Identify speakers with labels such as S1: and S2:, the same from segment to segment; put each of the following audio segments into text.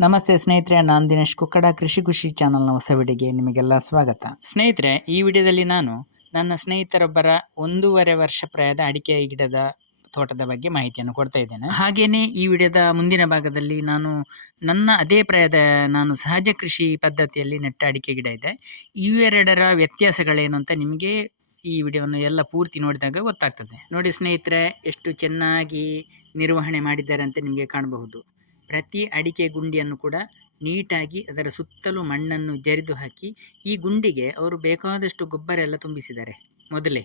S1: ನಮಸ್ತೆ ಸ್ನೇಹಿತರೆ, ನಾನು ದಿನೇಶ್ ಕುಕ್ಕಡ, ಕೃಷಿ ಖುಷಿ ಚಾನಲ್ನ ಹೊಸ ವಿಡಿಯೋಗೆ ನಿಮಗೆಲ್ಲ ಸ್ವಾಗತ. ಸ್ನೇಹಿತರೆ, ಈ ವಿಡಿಯೋದಲ್ಲಿ ನಾನು ನನ್ನ ಸ್ನೇಹಿತರೊಬ್ಬರ ಒಂದೂವರೆ ವರ್ಷ ಪ್ರಾಯದ ಅಡಿಕೆ ಗಿಡದ ತೋಟದ ಬಗ್ಗೆ ಮಾಹಿತಿಯನ್ನು ಕೊಡ್ತಾ ಇದ್ದೇನೆ. ಹಾಗೆಯೇ ಈ ವಿಡಿಯೋದ ಮುಂದಿನ ಭಾಗದಲ್ಲಿ ನಾನು ನನ್ನ ಅದೇ ಪ್ರಾಯದ ನಾನು ಸಹಜ ಕೃಷಿ ಪದ್ಧತಿಯಲ್ಲಿ ನೆಟ್ಟ ಅಡಿಕೆ ಗಿಡ ಇದೆ. ಇವೆರಡರ ವ್ಯತ್ಯಾಸಗಳೇನು ಅಂತ ನಿಮಗೆ ಈ ವಿಡಿಯೋವನ್ನು ಎಲ್ಲ ಪೂರ್ತಿ ನೋಡಿದಾಗ ಗೊತ್ತಾಗ್ತದೆ. ನೋಡಿ ಸ್ನೇಹಿತರೆ, ಎಷ್ಟು ಚೆನ್ನಾಗಿ ನಿರ್ವಹಣೆ ಮಾಡಿದ್ದಾರೆ ಅಂತ ನಿಮಗೆ ಕಾಣಬಹುದು. ಪ್ರತಿ ಅಡಿಕೆ ಗುಂಡಿಯನ್ನು ಕೂಡ ನೀಟಾಗಿ ಅದರ ಸುತ್ತಲೂ ಮಣ್ಣನ್ನು ಜರಿದು ಹಾಕಿ ಈ ಗುಂಡಿಗೆ ಅವರು ಬೇಕಾದಷ್ಟು ಗೊಬ್ಬರ ಎಲ್ಲ ತುಂಬಿಸಿದ್ದಾರೆ. ಮೊದಲೇ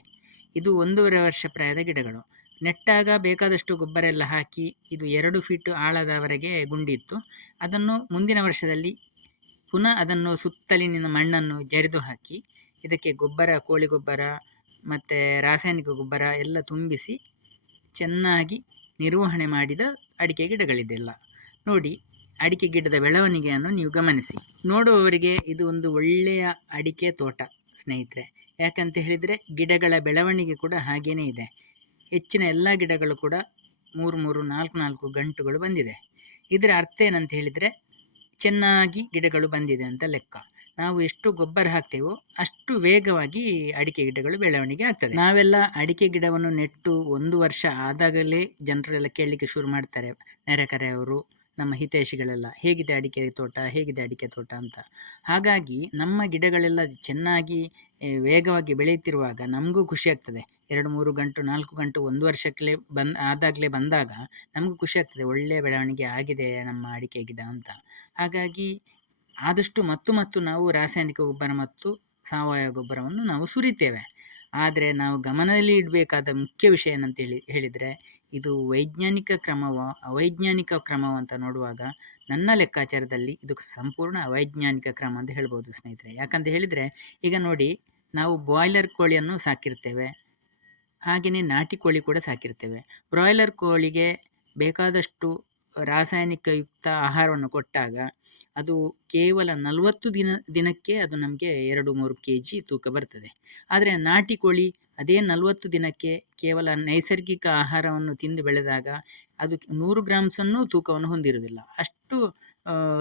S1: ಇದು ಒಂದೂವರೆ ವರ್ಷ ಪ್ರಾಯದ ಗಿಡಗಳು. ನೆಟ್ಟಾಗ ಬೇಕಾದಷ್ಟು ಗೊಬ್ಬರ ಎಲ್ಲ ಹಾಕಿ ಇದು ಎರಡು ಫೀಟು ಆಳದವರೆಗೆ ಗುಂಡಿ ಇತ್ತು ಅದನ್ನು ಮುಂದಿನ ವರ್ಷದಲ್ಲಿ ಪುನಃ ಅದನ್ನು ಸುತ್ತಲಿನ ಮಣ್ಣನ್ನು ಜರಿದು ಹಾಕಿ ಇದಕ್ಕೆ ಗೊಬ್ಬರ, ಕೋಳಿ ಗೊಬ್ಬರ ಮತ್ತು ರಾಸಾಯನಿಕ ಗೊಬ್ಬರ ಎಲ್ಲ ತುಂಬಿಸಿ ಚೆನ್ನಾಗಿ ನಿರ್ವಹಣೆ ಮಾಡಿದ ಅಡಿಕೆ ಗಿಡಗಳಿದೆಲ್ಲ ನೋಡಿ ಅಡಿಕೆ ಗಿಡದ ಬೆಳವಣಿಗೆಯನ್ನು ನೀವು ಗಮನಿಸಿ. ನೋಡುವವರಿಗೆ ಇದು ಒಂದು ಒಳ್ಳೆಯ ಅಡಿಕೆ ತೋಟ ಸ್ನೇಹಿತರೆ. ಯಾಕಂತ ಹೇಳಿದರೆ ಗಿಡಗಳ ಬೆಳವಣಿಗೆ ಕೂಡ ಹಾಗೇನೇ ಇದೆ. ಹೆಚ್ಚಿನ ಎಲ್ಲ ಗಿಡಗಳು ಕೂಡ ಮೂರು ಮೂರು, ನಾಲ್ಕು ನಾಲ್ಕು ಗಂಟುಗಳು ಬಂದಿದೆ. ಇದರ ಅರ್ಥ ಏನಂತ ಹೇಳಿದರೆ ಚೆನ್ನಾಗಿ ಗಿಡಗಳು ಬಂದಿದೆ ಅಂತ ಲೆಕ್ಕ. ನಾವು ಎಷ್ಟು ಗೊಬ್ಬರ ಹಾಕ್ತೇವೋ ಅಷ್ಟು ವೇಗವಾಗಿ ಅಡಿಕೆ ಗಿಡಗಳು ಬೆಳವಣಿಗೆ ಆಗ್ತದೆ. ನಾವೆಲ್ಲ ಅಡಿಕೆ ಗಿಡವನ್ನು ನೆಟ್ಟು ಒಂದು ವರ್ಷ ಆದಾಗಲೇ ಜನರೆಲ್ಲ ಕೇಳಲಿಕ್ಕೆ ಶುರು ಮಾಡ್ತಾರೆ. ನೆರೆಕರೆಯವರು ನಮ್ಮ ಹಿತೈಷಿಗಳೆಲ್ಲ, ಹೇಗಿದೆ ಅಡಿಕೆ ತೋಟ, ಹೇಗಿದೆ ಅಡಿಕೆ ತೋಟ ಅಂತ. ಹಾಗಾಗಿ ನಮ್ಮ ಗಿಡಗಳೆಲ್ಲ ಚೆನ್ನಾಗಿ ವೇಗವಾಗಿ ಬೆಳೆಯುತ್ತಿರುವಾಗ ನಮಗೂ ಖುಷಿ ಆಗ್ತದೆ. ಎರಡು, ಮೂರು ಗಂಟು, ನಾಲ್ಕು ಗಂಟು, ಒಂದು ವರ್ಷಕ್ಕೆ ಬಂದ, ಆದಾಗಲೇ ಬಂದಾಗ ನಮಗೂ ಖುಷಿ ಆಗ್ತದೆ. ಒಳ್ಳೆಯ ಬೆಳವಣಿಗೆ ಆಗಿದೆ ನಮ್ಮ ಅಡಿಕೆ ಗಿಡ ಅಂತ. ಹಾಗಾಗಿ ಆದಷ್ಟು ಮತ್ತು ಮತ್ತು ನಾವು ರಾಸಾಯನಿಕ ಗೊಬ್ಬರ ಮತ್ತು ಸಾವಯವ ಗೊಬ್ಬರವನ್ನು ನಾವು ಸುರಿತೇವೆ. ಆದರೆ ನಾವು ಗಮನದಲ್ಲಿ ಇಡಬೇಕಾದ ಮುಖ್ಯ ವಿಷಯ ಏನಂತ ಹೇಳಿ ಹೇಳಿದರೆ ಇದು ವೈಜ್ಞಾನಿಕ ಕ್ರಮವ, ಅವೈಜ್ಞಾನಿಕ ಕ್ರಮವೋ ಅಂತ ನೋಡುವಾಗ ನನ್ನ ಲೆಕ್ಕಾಚಾರದಲ್ಲಿ ಇದು ಸಂಪೂರ್ಣ ಅವೈಜ್ಞಾನಿಕ ಕ್ರಮ ಅಂತ ಹೇಳ್ಬೋದು ಸ್ನೇಹಿತರೆ. ಯಾಕಂತ ಹೇಳಿದರೆ, ಈಗ ನೋಡಿ, ನಾವು ಬಾಯ್ಲರ್ ಕೋಳಿಯನ್ನು ಸಾಕಿರ್ತೇವೆ. ಹಾಗೆಯೇ ನಾಟಿ ಕೋಳಿ ಕೂಡ ಸಾಕಿರ್ತೇವೆ. ಬ್ರಾಯ್ಲರ್ ಕೋಳಿಗೆ ಬೇಕಾದಷ್ಟು ರಾಸಾಯನಿಕಯುಕ್ತ ಆಹಾರವನ್ನು ಕೊಟ್ಟಾಗ ಅದು ಕೇವಲ ನಲವತ್ತು ದಿನ, ದಿನಕ್ಕೆ ಅದು ನಮಗೆ ಎರಡು ಮೂರು ಕೆ ಜಿ ತೂಕ ಬರ್ತದೆ. ಆದರೆ ನಾಟಿ ಕೋಳಿ ಅದೇ ನಲವತ್ತು ದಿನಕ್ಕೆ ಕೇವಲ ನೈಸರ್ಗಿಕ ಆಹಾರವನ್ನು ತಿಂದು ಬೆಳೆದಾಗ ಅದು ನೂರು ಗ್ರಾಮ್ಸನ್ನು ತೂಕವನ್ನು ಹೊಂದಿರುವುದಿಲ್ಲ. ಅಷ್ಟು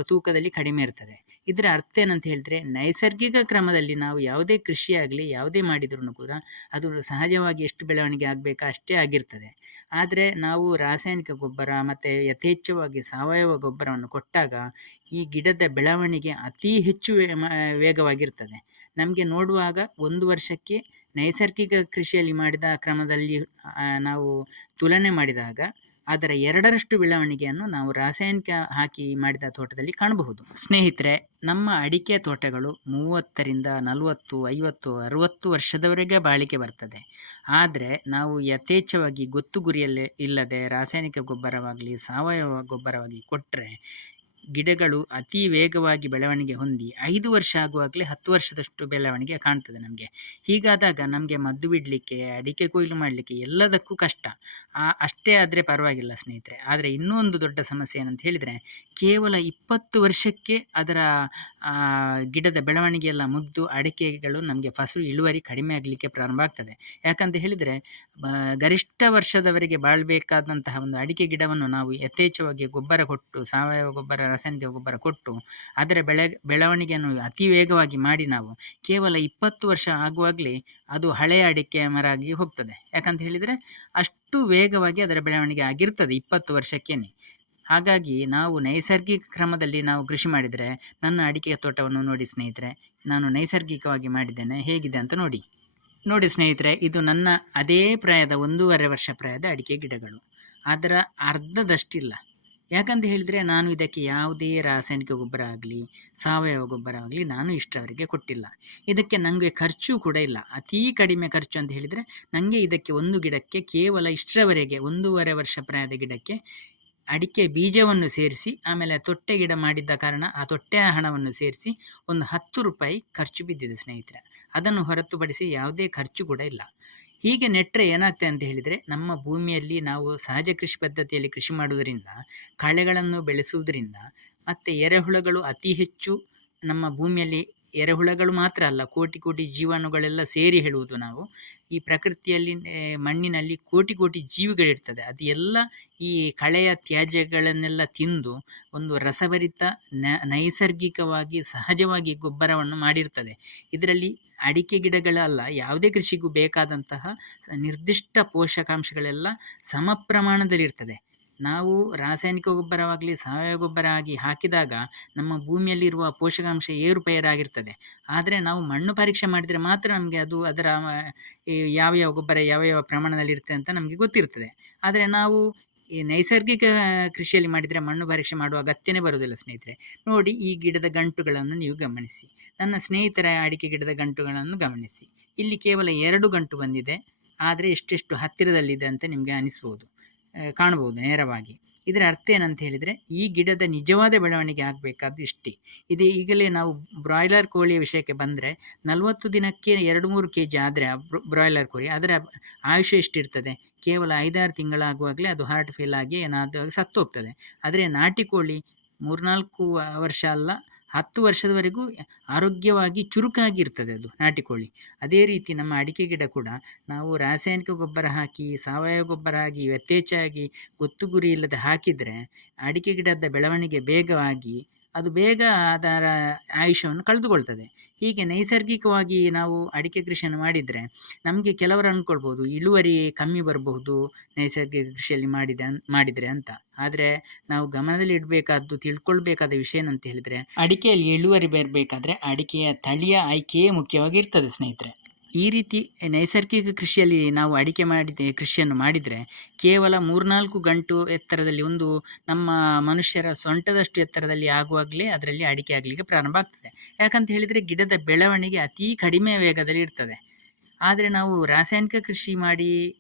S1: ತೂಕದಲ್ಲಿ ಕಡಿಮೆ ಇರ್ತದೆ. ಇದರ ಅರ್ಥ ಏನಂತ ಹೇಳಿದ್ರೆ ನೈಸರ್ಗಿಕ ಕ್ರಮದಲ್ಲಿ ನಾವು ಯಾವುದೇ ಕೃಷಿ ಆಗಲಿ ಯಾವುದೇ ಮಾಡಿದ್ರೂ ಕೂಡ ಅದು ಸಹಜವಾಗಿ ಎಷ್ಟು ಬೆಳವಣಿಗೆ ಆಗಬೇಕಾ ಅಷ್ಟೇ ಆಗಿರ್ತದೆ. ಆದರೆ ನಾವು ರಾಸಾಯನಿಕ ಗೊಬ್ಬರ ಮತ್ತು ಯಥೇಚ್ಛವಾಗಿ ಸಾವಯವ ಗೊಬ್ಬರವನ್ನು ಕೊಟ್ಟಾಗ ಈ ಗಿಡದ ಬೆಳವಣಿಗೆ ಅತಿ ಹೆಚ್ಚು ವೇಗವಾಗಿರ್ತದೆ. ನಮಗೆ ನೋಡುವಾಗ ಒಂದು ವರ್ಷಕ್ಕೆ ನೈಸರ್ಗಿಕ ಕೃಷಿಯಲ್ಲಿ ಮಾಡಿದ ಕ್ರಮದಲ್ಲಿ ನಾವು ತುಲನೆ ಮಾಡಿದಾಗ ಅದರ ಎರಡರಷ್ಟು ಬೆಳವಣಿಗೆಯನ್ನು ನಾವು ರಾಸಾಯನಿಕ ಹಾಕಿ ಮಾಡಿದ ತೋಟದಲ್ಲಿ ಕಾಣಬಹುದು. ಸ್ನೇಹಿತರೆ, ನಮ್ಮ ಅಡಿಕೆ ತೋಟಗಳು ಮೂವತ್ತರಿಂದ ನಲವತ್ತು, ಐವತ್ತು, ಅರುವತ್ತು ವರ್ಷದವರೆಗೆ ಬಾಳಿಕೆ ಬರ್ತದೆ. ಆದರೆ ನಾವು ಯಥೇಚ್ಛವಾಗಿ ಗೊತ್ತು ಗುರಿಯಲ್ಲೇ ಇಲ್ಲದೆ ರಾಸಾಯನಿಕ ಗೊಬ್ಬರವಾಗಲಿ, ಸಾವಯವ ಗೊಬ್ಬರವಾಗಿ ಕೊಟ್ಟರೆ ಗಿಡಗಳು ಅತಿ ವೇಗವಾಗಿ ಬೆಳವಣಿಗೆ ಹೊಂದಿ ಐದು ವರ್ಷ ಆಗುವಾಗಲೇ ಹತ್ತು ವರ್ಷದಷ್ಟು ಬೆಳವಣಿಗೆ ಕಾಣ್ತದೆ ನಮಗೆ. ಹೀಗಾದಾಗ ನಮಗೆ ಮದ್ದು ಬಿಡಲಿಕ್ಕೆ, ಅಡಿಕೆ ಕೊಯ್ಲು ಮಾಡಲಿಕ್ಕೆ ಎಲ್ಲದಕ್ಕೂ ಕಷ್ಟ. ಅಷ್ಟೇ ಆದರೆ ಪರವಾಗಿಲ್ಲ ಸ್ನೇಹಿತರೆ. ಆದರೆ ಇನ್ನೂ ಒಂದು ದೊಡ್ಡ ಸಮಸ್ಯೆ ಏನಂತ ಹೇಳಿದರೆ ಕೇವಲ ಇಪ್ಪತ್ತು ವರ್ಷಕ್ಕೆ ಅದರ ಗಿಡದ ಬೆಳವಣಿಗೆಯೆಲ್ಲ ಮುದ್ದು ಅಡಿಕೆಗಳು ನಮಗೆ ಫಸಲು ಇಳುವರಿ ಕಡಿಮೆ ಆಗಲಿಕ್ಕೆ ಪ್ರಾರಂಭ ಆಗ್ತದೆ. ಯಾಕಂತ ಹೇಳಿದರೆ ಗರಿಷ್ಠ ವರ್ಷದವರೆಗೆ ಬಾಳಬೇಕಾದಂತಹ ಒಂದು ಅಡಿಕೆ ಗಿಡವನ್ನು ನಾವು ಯಥೇಚ್ಛವಾಗಿ ಗೊಬ್ಬರ ಕೊಟ್ಟು, ಸಾವಯವ ಗೊಬ್ಬರ, ರಾಸಾಯನಿಕ ಗೊಬ್ಬರ ಕೊಟ್ಟು, ಅದರ ಬೆಳೆ, ಬೆಳವಣಿಗೆಯನ್ನು ಅತಿ ವೇಗವಾಗಿ ಮಾಡಿ ನಾವು ಕೇವಲ ಇಪ್ಪತ್ತು ವರ್ಷ ಆಗುವಾಗಲೇ ಅದು ಹಳೆಯ ಅಡಿಕೆ ಮರ ಆಗಿ ಹೋಗ್ತದೆ. ಯಾಕಂತ ಹೇಳಿದರೆ, ಅಷ್ಟು ವೇಗವಾಗಿ ಅದರ ಬೆಳವಣಿಗೆ ಆಗಿರ್ತದೆ ಇಪ್ಪತ್ತು ವರ್ಷಕ್ಕೇನೆ. ಹಾಗಾಗಿ ನಾವು ನೈಸರ್ಗಿಕ ಕ್ರಮದಲ್ಲಿ ನಾವು ಕೃಷಿ ಮಾಡಿದರೆ ನನ್ನ ಅಡಿಕೆ ತೋಟವನ್ನು ನೋಡಿ ಸ್ನೇಹಿತರೆ, ನಾನು ನೈಸರ್ಗಿಕವಾಗಿ ಮಾಡಿದ್ದೇನೆ, ಹೇಗಿದೆ ಅಂತ ನೋಡಿ. ನೋಡಿ ಸ್ನೇಹಿತರೆ, ಇದು ನನ್ನ ಅದೇ ಪ್ರಾಯದ ಒಂದೂವರೆ ವರ್ಷ ಪ್ರಾಯದ ಅಡಿಕೆ ಗಿಡಗಳು. ಅದರ ಅರ್ಧದಷ್ಟಿಲ್ಲ. ಯಾಕಂತ ಹೇಳಿದರೆ, ನಾನು ಇದಕ್ಕೆ ಯಾವುದೇ ರಾಸಾಯನಿಕ ಗೊಬ್ಬರ ಆಗಲಿ, ಸಾವಯವ ಗೊಬ್ಬರ ಆಗಲಿ ನಾನು ಇಷ್ಟವರೆಗೆ ಕೊಟ್ಟಿಲ್ಲ. ಇದಕ್ಕೆ ನನಗೆ ಖರ್ಚು ಕೂಡ ಇಲ್ಲ. ಅತೀ ಕಡಿಮೆ ಖರ್ಚು ಅಂತ ಹೇಳಿದರೆ, ನನಗೆ ಇದಕ್ಕೆ ಒಂದು ಗಿಡಕ್ಕೆ ಕೇವಲ ಇಷ್ಟರವರೆಗೆ, ಒಂದೂವರೆ ವರ್ಷ ಪ್ರಾಯದ ಗಿಡಕ್ಕೆ ಅಡಿಕೆ ಬೀಜವನ್ನು ಸೇರಿಸಿ, ಆಮೇಲೆ ತೊಟ್ಟೆ ಗಿಡ ಮಾಡಿದ್ದ ಕಾರಣ ಆ ತೊಟ್ಟೆಯ ಹಣವನ್ನು ಸೇರಿಸಿ ಒಂದು ಹತ್ತು ರೂಪಾಯಿ ಖರ್ಚು ಬಿದ್ದಿದೆ ಸ್ನೇಹಿತರೆ. ಅದನ್ನು ಹೊರತುಪಡಿಸಿ ಯಾವುದೇ ಖರ್ಚು ಕೂಡ ಇಲ್ಲ. ಹೀಗೆ ನೆಟ್ಟರೆ ಏನಾಗ್ತದೆ ಅಂತ ಹೇಳಿದರೆ, ನಮ್ಮ ಭೂಮಿಯಲ್ಲಿ ನಾವು ಸಹಜ ಕೃಷಿ ಪದ್ಧತಿಯಲ್ಲಿ ಕೃಷಿ ಮಾಡುವುದರಿಂದ, ಕಳೆಗಳನ್ನು ಬೆಳೆಸುವುದರಿಂದ, ಮತ್ತು ಎರೆಹುಳಗಳು ಅತಿ ಹೆಚ್ಚು ನಮ್ಮ ಭೂಮಿಯಲ್ಲಿ, ಎರೆಹುಳಗಳು ಮಾತ್ರ ಅಲ್ಲ, ಕೋಟಿ ಕೋಟಿ ಜೀವಾಣುಗಳೆಲ್ಲ ಸೇರಿ ಹೇಳುವುದು ನಾವು. ಈ ಪ್ರಕೃತಿಯಲ್ಲಿ ಮಣ್ಣಿನಲ್ಲಿ ಕೋಟಿ ಕೋಟಿ ಜೀವಿಗಳಿರ್ತದೆ. ಅದು ಎಲ್ಲ ಈ ಕಳೆಯ ತ್ಯಾಜ್ಯಗಳನ್ನೆಲ್ಲ ತಿಂದು ಒಂದು ರಸಭರಿತ ನೈಸರ್ಗಿಕವಾಗಿ ಸಹಜವಾಗಿ ಗೊಬ್ಬರವನ್ನು ಮಾಡಿರ್ತದೆ. ಇದರಲ್ಲಿ ಅಡಿಕೆ ಗಿಡಗಳಲ್ಲ, ಯಾವುದೇ ಕೃಷಿಗೂ ಬೇಕಾದಂತಹ ನಿರ್ದಿಷ್ಟ ಪೋಷಕಾಂಶಗಳೆಲ್ಲ ಸಮ ಪ್ರಮಾಣದಲ್ಲಿರ್ತದೆ. ನಾವು ರಾಸಾಯನಿಕ ಗೊಬ್ಬರವಾಗಲಿ ಸಾವಯವ ಗೊಬ್ಬರ ಆಗಿ ಹಾಕಿದಾಗ ನಮ್ಮ ಭೂಮಿಯಲ್ಲಿರುವ ಪೋಷಕಾಂಶ ಏರುಪೇರಾಗಿರ್ತದೆ. ಆದರೆ ನಾವು ಮಣ್ಣು ಪರೀಕ್ಷೆ ಮಾಡಿದರೆ ಮಾತ್ರ ನಮಗೆ ಅದು ಅದರ ಯಾವ ಯಾವ ಗೊಬ್ಬರ ಯಾವ ಯಾವ ಪ್ರಮಾಣದಲ್ಲಿ ಇರ್ತದೆ ಅಂತ ನಮಗೆ ಗೊತ್ತಿರ್ತದೆ. ಆದರೆ ನಾವು ಈ ನೈಸರ್ಗಿಕ ಕೃಷಿಯಲ್ಲಿ ಮಾಡಿದರೆ ಮಣ್ಣು ಪರೀಕ್ಷೆ ಮಾಡುವ ಅಗತ್ಯನೇ ಬರುವುದಿಲ್ಲ ಸ್ನೇಹಿತರೆ. ನೋಡಿ ಈ ಗಿಡದ ಗಂಟುಗಳನ್ನು ನೀವು ಗಮನಿಸಿ. ನನ್ನ ಸ್ನೇಹಿತರ ಅಡಿಕೆ ಗಿಡದ ಗಂಟುಗಳನ್ನು ಗಮನಿಸಿ. ಇಲ್ಲಿ ಕೇವಲ ಎರಡು ಗಂಟು ಬಂದಿದೆ. ಆದರೆ ಎಷ್ಟೆಷ್ಟು ಹತ್ತಿರದಲ್ಲಿದೆ ಅಂತ ನಿಮಗೆ ಅನಿಸ್ಬೋದು. ಕಾಣ್ಬೋದು ನೇರವಾಗಿ. ಇದರ ಅರ್ಥ ಏನಂತ ಹೇಳಿದರೆ, ಈ ಗಿಡದ ನಿಜವಾದ ಬೆಳವಣಿಗೆ ಆಗಬೇಕಾದ್ದು ಇಷ್ಟೇ. ಇದು ಈಗಲೇ ನಾವು ಬ್ರಾಯ್ಲರ್ ಕೋಳಿಯ ವಿಷಯಕ್ಕೆ ಬಂದರೆ, ನಲವತ್ತು ದಿನಕ್ಕೆ ಎರಡು ಮೂರು ಕೆ ಜಿ ಆದರೆ ಬ್ರಾಯ್ಲರ್ ಕೋಳಿ, ಅದರ ಆಯುಷ್ಯ ಎಷ್ಟಿರ್ತದೆ? ಕೇವಲ ಐದಾರು ತಿಂಗಳಾಗುವಾಗಲೇ ಅದು ಹಾರ್ಟ್ ಫೇಲ್ ಆಗಿ ಏನಾದರೂ ಸತ್ತು ಹೋಗ್ತದೆ ಆದರೆ ನಾಟಿ ಕೋಳಿ ಮೂರ್ನಾಲ್ಕು ವರ್ಷ ಅಲ್ಲ ಹತ್ತು ವರ್ಷದವರೆಗೂ ಆರೋಗ್ಯವಾಗಿ ಚುರುಕಾಗಿರ್ತದೆ ಅದು ನಾಟಿ ಕೋಳಿ. ಅದೇ ರೀತಿ ನಮ್ಮ ಅಡಿಕೆ ಗಿಡ ಕೂಡ ನಾವು ರಾಸಾಯನಿಕ ಗೊಬ್ಬರ ಹಾಕಿ, ಸಾವಯವ ಗೊಬ್ಬರ ಹಾಕಿ ಯಥೇಚ್ಛಾಗಿ ಗೊತ್ತು ಗುರಿ ಇಲ್ಲದೆ ಹಾಕಿದರೆ ಅಡಿಕೆ ಗಿಡದ ಬೆಳವಣಿಗೆ ಬೇಗವಾಗಿ ಅದು ಬೇಗ ಅದರ ಆಯುಷ್ಯವನ್ನು ಕಳೆದುಕೊಳ್ತದೆ. ಹೀಗೆ ನೈಸರ್ಗಿಕವಾಗಿ ನಾವು ಅಡಿಕೆ ಕೃಷಿಯನ್ನು ಮಾಡಿದರೆ ನಮಗೆ ಕೆಲವರು ಅಂದ್ಕೊಳ್ಬೋದು, ಇಳುವರಿ ಕಮ್ಮಿ ಬರಬಹುದು ನೈಸರ್ಗಿಕ ಕೃಷಿಯಲ್ಲಿ ಮಾಡಿದೆ ಮಾಡಿದರೆ ಅಂತ. ಆದರೆ ನಾವು ಗಮನದಲ್ಲಿ ಇಡಬೇಕಾದ್ದು, ತಿಳ್ಕೊಳ್ಬೇಕಾದ ವಿಷಯ ಏನಂತ ಹೇಳಿದರೆ, ಅಡಿಕೆಯಲ್ಲಿ ಇಳುವರಿ ಬರಬೇಕಾದ್ರೆ ಅಡಿಕೆಯ ತಳಿಯ ಆಯ್ಕೆಯೇ ಮುಖ್ಯವಾಗಿರ್ತದೆ ಸ್ನೇಹಿತರೆ. ಈ ರೀತಿ ನೈಸರ್ಗಿಕ ಕೃಷಿಯಲ್ಲಿ ನಾವು ಅಡಿಕೆ ಮಾಡಿದ, ಕೃಷಿಯನ್ನು ಮಾಡಿದರೆ ಕೇವಲ ಮೂರ್ನಾಲ್ಕು ಗಂಟು ಎತ್ತರದಲ್ಲಿ ಒಂದು ನಮ್ಮ ಮನುಷ್ಯರ ಸೊಂಟದಷ್ಟು ಎತ್ತರದಲ್ಲಿ ಆಗುವಾಗಲೇ ಅದರಲ್ಲಿ ಅಡಿಕೆ ಆಗಲಿಕ್ಕೆ ಪ್ರಾರಂಭ ಆಗ್ತದೆ. ಯಾಕಂತ ಹೇಳಿದರೆ ಗಿಡದ ಬೆಳವಣಿಗೆ ಅತೀ ಕಡಿಮೆ ವೇಗದಲ್ಲಿ ಇರ್ತದೆ. ಆದರೆ ನಾವು ರಾಸಾಯನಿಕ ಕೃಷಿ ಮಾಡಿ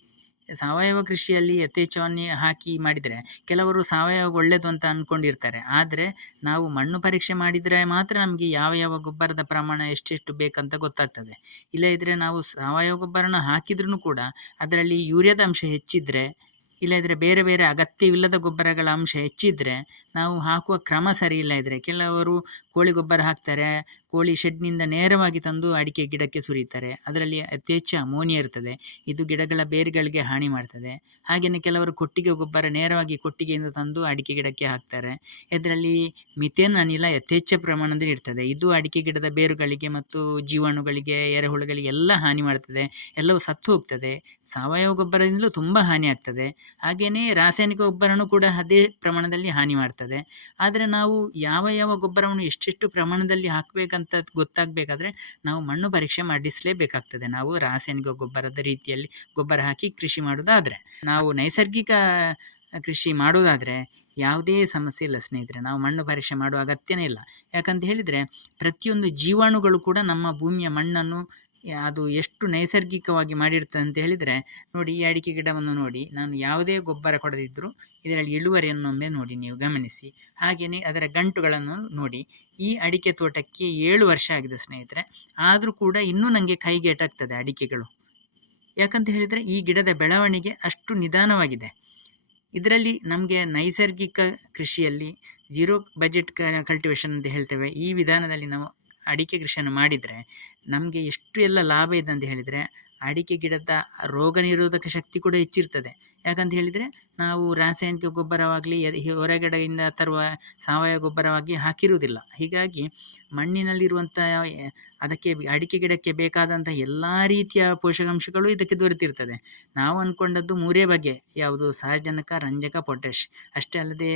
S1: ಸಾವಯವ ಕೃಷಿಯಲ್ಲಿ ಯಥೇಚ್ಛವಾಗಿ ಹಾಕಿ ಮಾಡಿದರೆ ಕೆಲವರು ಸಾವಯವ ಒಳ್ಳೆಯದು ಅಂತ ಅಂದ್ಕೊಂಡಿರ್ತಾರೆ ಆದರೆ ನಾವು ಮಣ್ಣು ಪರೀಕ್ಷೆ ಮಾಡಿದರೆ ಮಾತ್ರ ನಮಗೆ ಯಾವ ಯಾವ ಗೊಬ್ಬರದ ಪ್ರಮಾಣ ಎಷ್ಟೆಷ್ಟು ಬೇಕಂತ ಗೊತ್ತಾಗ್ತದೆ. ಇಲ್ಲದಿದ್ದರೆ ನಾವು ಸಾವಯವ ಗೊಬ್ಬರನ ಹಾಕಿದ್ರೂ ಕೂಡ ಅದರಲ್ಲಿ ಯೂರಿಯಾದ ಅಂಶ ಹೆಚ್ಚಿದ್ದರೆ ಇಲ್ಲದಿದ್ದರೆ ಬೇರೆ ಬೇರೆ ಅಗತ್ಯವಿಲ್ಲದ ಗೊಬ್ಬರಗಳ ಅಂಶ ಹೆಚ್ಚಿದ್ದರೆ ನಾವು ಹಾಕುವ ಕ್ರಮ ಸರಿ ಇಲ್ಲ ಇದ್ದರೆ ಕೆಲವರು ಕೋಳಿ ಗೊಬ್ಬರ ಹಾಕ್ತಾರೆ ಕೋಳಿ ಶೆಡ್ನಿಂದ ನೇರವಾಗಿ ತಂದು ಅಡಿಕೆ ಗಿಡಕ್ಕೆ ಸುರಿತಾರೆ. ಅದರಲ್ಲಿ ಅತಿ ಹೆಚ್ಚು ಅಮೋನಿಯಾ ಇರ್ತದೆ. ಇದು ಗಿಡಗಳ ಬೇರುಗಳಿಗೆ ಹಾನಿ ಮಾಡ್ತದೆ. ಹಾಗೆಯೇ ಕೆಲವರು ಕೊಟ್ಟಿಗೆ ಗೊಬ್ಬರ ನೇರವಾಗಿ ಕೊಟ್ಟಿಗೆಯಿಂದ ತಂದು ಅಡಿಕೆ ಗಿಡಕ್ಕೆ ಹಾಕ್ತಾರೆ. ಇದರಲ್ಲಿ ಮಿಥೇನ್ ಅನಿಲ ಯಥೇಚ್ಛ ಪ್ರಮಾಣದಲ್ಲಿ ಇರ್ತದೆ. ಇದು ಅಡಿಕೆ ಗಿಡದ ಬೇರುಗಳಿಗೆ ಮತ್ತು ಜೀವಾಣುಗಳಿಗೆ, ಎರೆಹುಳುಗಳಿಗೆ ಎಲ್ಲ ಹಾನಿ ಮಾಡ್ತದೆ. ಎಲ್ಲವೂ ಸತ್ತು ಹೋಗ್ತದೆ. ಸಾವಯವ ಗೊಬ್ಬರದಿಂದಲೂ ತುಂಬ ಹಾನಿ ಆಗ್ತದೆ. ಹಾಗೆಯೇ ರಾಸಾಯನಿಕ ಗೊಬ್ಬರನೂ ಕೂಡ ಅದೇ ಪ್ರಮಾಣದಲ್ಲಿ ಹಾನಿ ಮಾಡ್ತದೆ. ಆದರೆ ನಾವು ಯಾವ ಯಾವ ಗೊಬ್ಬರವನ್ನು ಎಷ್ಟೆಷ್ಟು ಪ್ರಮಾಣದಲ್ಲಿ ಹಾಕಬೇಕಂತ ಗೊತ್ತಾಗಬೇಕಾದ್ರೆ ನಾವು ಮಣ್ಣು ಪರೀಕ್ಷೆ ಮಾಡಿಸಲೇಬೇಕಾಗ್ತದೆ. ನಾವು ರಾಸಾಯನಿಕ ಗೊಬ್ಬರದ ರೀತಿಯಲ್ಲಿ ಗೊಬ್ಬರ ಹಾಕಿ ಕೃಷಿ ಮಾಡೋದಾದರೆ. ನಾವು ನೈಸರ್ಗಿಕ ಕೃಷಿ ಮಾಡೋದಾದರೆ ಯಾವುದೇ ಸಮಸ್ಯೆ ಇಲ್ಲ ಸ್ನೇಹಿತರೆ. ನಾವು ಮಣ್ಣು ಪರೀಕ್ಷೆ ಮಾಡುವ ಅಗತ್ಯನೇ ಇಲ್ಲ. ಯಾಕಂತ ಹೇಳಿದರೆ ಪ್ರತಿಯೊಂದು ಜೀವಾಣುಗಳು ಕೂಡ ನಮ್ಮ ಭೂಮಿಯ ಮಣ್ಣನ್ನು ಅದು ಎಷ್ಟು ನೈಸರ್ಗಿಕವಾಗಿ ಮಾಡಿರ್ತದೆ ಅಂತ ಹೇಳಿದರೆ ನೋಡಿ ಈ ಅಡಿಕೆ ಗಿಡವನ್ನು ನೋಡಿ ನಾನು ಯಾವುದೇ ಗೊಬ್ಬರ ಕೊಡದಿದ್ದರೂ ಇದರಲ್ಲಿ ಇಳುವರಿಯನ್ನೊಮ್ಮೆ ನೋಡಿ ನೀವು ಗಮನಿಸಿ. ಹಾಗೆಯೇ ಅದರ ಗಂಟುಗಳನ್ನು ನೋಡಿ. ಈ ಅಡಿಕೆ ತೋಟಕ್ಕೆ ಏಳು ವರ್ಷ ಆಗಿದೆ ಸ್ನೇಹಿತರೆ. ಆದರೂ ಕೂಡ ಇನ್ನೂ ನನಗೆ ಕೈಗೆ ಎಟಾಗ್ತದೆ ಅಡಿಕೆಗಳು. ಯಾಕಂತ ಹೇಳಿದರೆ ಈ ಗಿಡದ ಬೆಳವಣಿಗೆ ಅಷ್ಟು ನಿಧಾನವಾಗಿದೆ. ಇದರಲ್ಲಿ ನಮಗೆ ನೈಸರ್ಗಿಕ ಕೃಷಿಯಲ್ಲಿ ಜೀರೋ ಬಜೆಟ್ ಕಲ್ಟಿವೇಷನ್ ಅಂತ ಹೇಳ್ತೇವೆ. ಈ ವಿಧಾನದಲ್ಲಿ ನಾವು ಅಡಿಕೆ ಕೃಷಿಯನ್ನು ಮಾಡಿದರೆ ನಮಗೆ ಎಷ್ಟು ಎಲ್ಲ ಲಾಭ ಇದೆ ಅಂತ ಹೇಳಿದರೆ ಅಡಿಕೆ ಗಿಡದ ರೋಗ ನಿರೋಧಕ ಶಕ್ತಿ ಕೂಡ ಹೆಚ್ಚಿರ್ತದೆ. ಯಾಕಂತ ಹೇಳಿದರೆ ನಾವು ರಾಸಾಯನಿಕ ಗೊಬ್ಬರವಾಗಲಿ ಹೊರಗಡೆಯಿಂದ ತರುವ ಸಾವಯವ ಗೊಬ್ಬರವಾಗಿ ಹಾಕಿರುವುದಿಲ್ಲ. ಹೀಗಾಗಿ ಮಣ್ಣಿನಲ್ಲಿರುವಂಥ ಅದಕ್ಕೆ ಅಡಿಕೆ ಗಿಡಕ್ಕೆ ಬೇಕಾದಂಥ ಎಲ್ಲ ರೀತಿಯ ಪೋಷಕಾಂಶಗಳು ಇದಕ್ಕೆ ದೊರೆತಿರ್ತದೆ. ನಾವು ಅಂದ್ಕೊಂಡದ್ದು ಮೂರೇ ಬಗೆ. ಯಾವುದು ಸಾರಜನಕ, ರಂಜಕ ಪೊಟ್ಯಾಶ್ ಅಷ್ಟೇ ಅಲ್ಲದೆ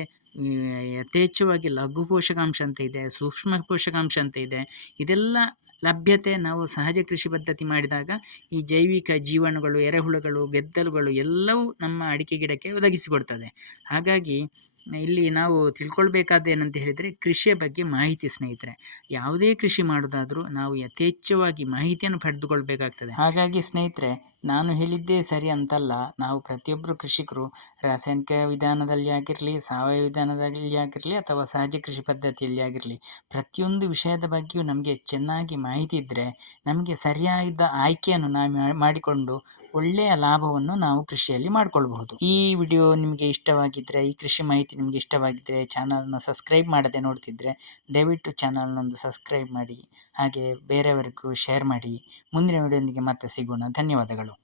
S1: ಯಥೇಚ್ಛವಾಗಿ ಲಘು ಪೋಷಕಾಂಶ ಅಂತ ಇದೆ, ಸೂಕ್ಷ್ಮ ಪೋಷಕಾಂಶ ಅಂತ ಇದೆ. ಇದೆಲ್ಲ ಲಭ್ಯತೆ ನಾವು ಸಹಜ ಕೃಷಿ ಪದ್ಧತಿ ಮಾಡಿದಾಗ ಈ ಜೈವಿಕ ಜೀವಾಣುಗಳು ಎರೆಹುಳುಗಳು, ಗೆದ್ದಲುಗಳು ಎಲ್ಲವೂ ನಮ್ಮ ಅಡಿಕೆ ಗಿಡಕ್ಕೆ ಒದಗಿಸಿಕೊಡ್ತದೆ. ಹಾಗಾಗಿ ಇಲ್ಲಿ ನಾವು ತಿಳ್ಕೊಳ್ಬೇಕಾದ ಏನಂತ ಹೇಳಿದರೆ ಕೃಷಿಯ ಬಗ್ಗೆ ಮಾಹಿತಿ ಸ್ನೇಹಿತರೆ. ಯಾವುದೇ ಕೃಷಿ ಮಾಡೋದಾದರೂ ನಾವು ಯಥೇಚ್ಛವಾಗಿ ಮಾಹಿತಿಯನ್ನು ಪಡೆದುಕೊಳ್ಬೇಕಾಗ್ತದೆ. ಹಾಗಾಗಿ ಸ್ನೇಹಿತರೆ, ನಾನು ಹೇಳಿದ್ದೇ ಸರಿ ಅಂತಲ್ಲ, ನಾವು ಪ್ರತಿಯೊಬ್ಬರು ಕೃಷಿಕರು ರಾಸಾಯನಿಕ ವಿಧಾನದಲ್ಲಿ ಆಗಿರಲಿ, ಸಾವಯವ ವಿಧಾನದಲ್ಲಿ ಆಗಿರಲಿ ಅಥವಾ ಸಹಜ ಕೃಷಿ ಪದ್ಧತಿಯಲ್ಲಿ ಆಗಿರಲಿ, ಪ್ರತಿಯೊಂದು ವಿಷಯದ ಬಗ್ಗೆಯೂ ನಮಗೆ ಚೆನ್ನಾಗಿ ಮಾಹಿತಿ ಇದ್ದರೆ ನಮಗೆ ಸರಿಯಾದ ಆಯ್ಕೆಯನ್ನು ನಾವು ಮಾಡಿಕೊಂಡು ಒಳ್ಳೆಯ ಲಾಭವನ್ನು ನಾವು ಕೃಷಿಯಲ್ಲಿ ಮಾಡಿಕೊಳ್ಬಹುದು. ಈ ವಿಡಿಯೋ ನಿಮಗೆ ಇಷ್ಟವಾಗಿದ್ದರೆ ಈ ಕೃಷಿ ಮಾಹಿತಿ ನಿಮಗೆ ಇಷ್ಟವಾಗಿದ್ದರೆ ಚಾನಲ್ನ ಸಬ್ಸ್ಕ್ರೈಬ್ ಮಾಡದೆ ನೋಡ್ತಿದ್ರೆ, ದಯವಿಟ್ಟು ಚಾನಲ್ನೊಂದು ಸಬ್ಸ್ಕ್ರೈಬ್ ಮಾಡಿ, ಹಾಗೆ ಬೇರೆಯವರಿಗೂ ಶೇರ್ ಮಾಡಿ. ಮುಂದಿನ ವಿಡಿಯೋದೊಂದಿಗೆ ಮತ್ತೆ ಸಿಗೋಣ. ಧನ್ಯವಾದಗಳು.